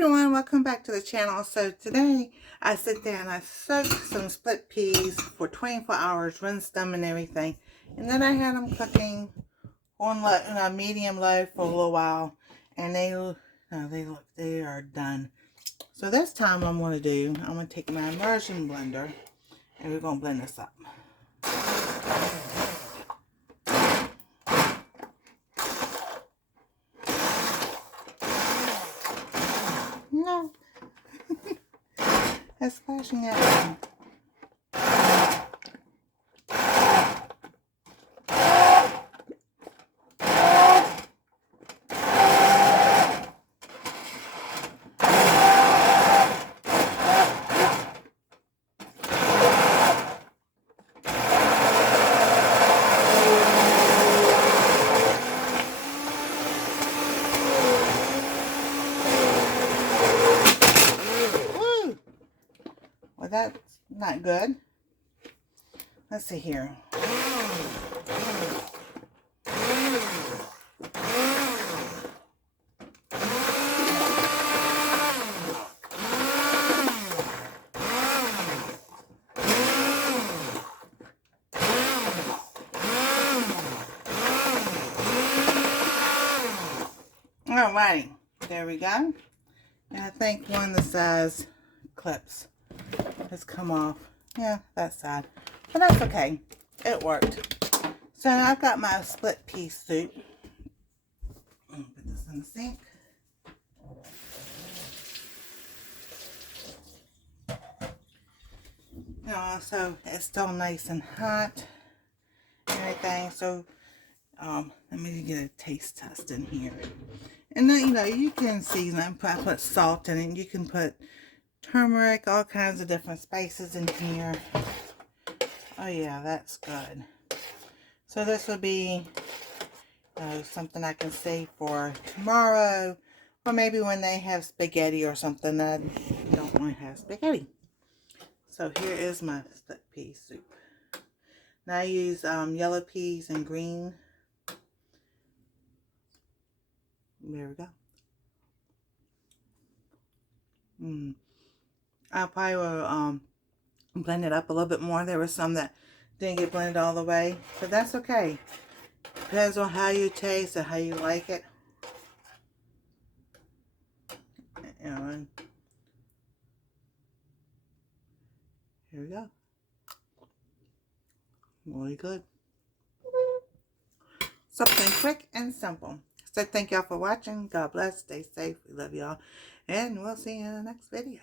everyone, welcome back to the channel. So today I sit there and I soak some split peas for 24 hours, rinse them and everything, and then I had them cooking on a medium low for a little while, and they are done. So this time I'm going to take my immersion blender and we're going to blend this up. No. It's splashing out. Well, that's not good. Let's see here. Alrighty, there we go. And I think one of the size clips has come off. Yeah, that's sad, but that's okay. It worked. So now I've got my split pea soup. I'm gonna put this in the sink. So it's still nice and hot and everything. So let me get a taste test in here. And then, you can season. I put salt in it. You can put turmeric, all kinds of different spices in here. Oh yeah, that's good. So this would be something I can save for tomorrow, or maybe when they have spaghetti or something that I don't want to have spaghetti. So here is my split pea soup. Now I use yellow peas and green. There we go. I probably will blend it up a little bit more. There were some that didn't get blended all the way, but that's okay. Depends on how you taste and how you like it. And here we go. Really good. Something quick and simple. So thank y'all for watching. God bless. Stay safe. We love y'all. And we'll see you in the next video.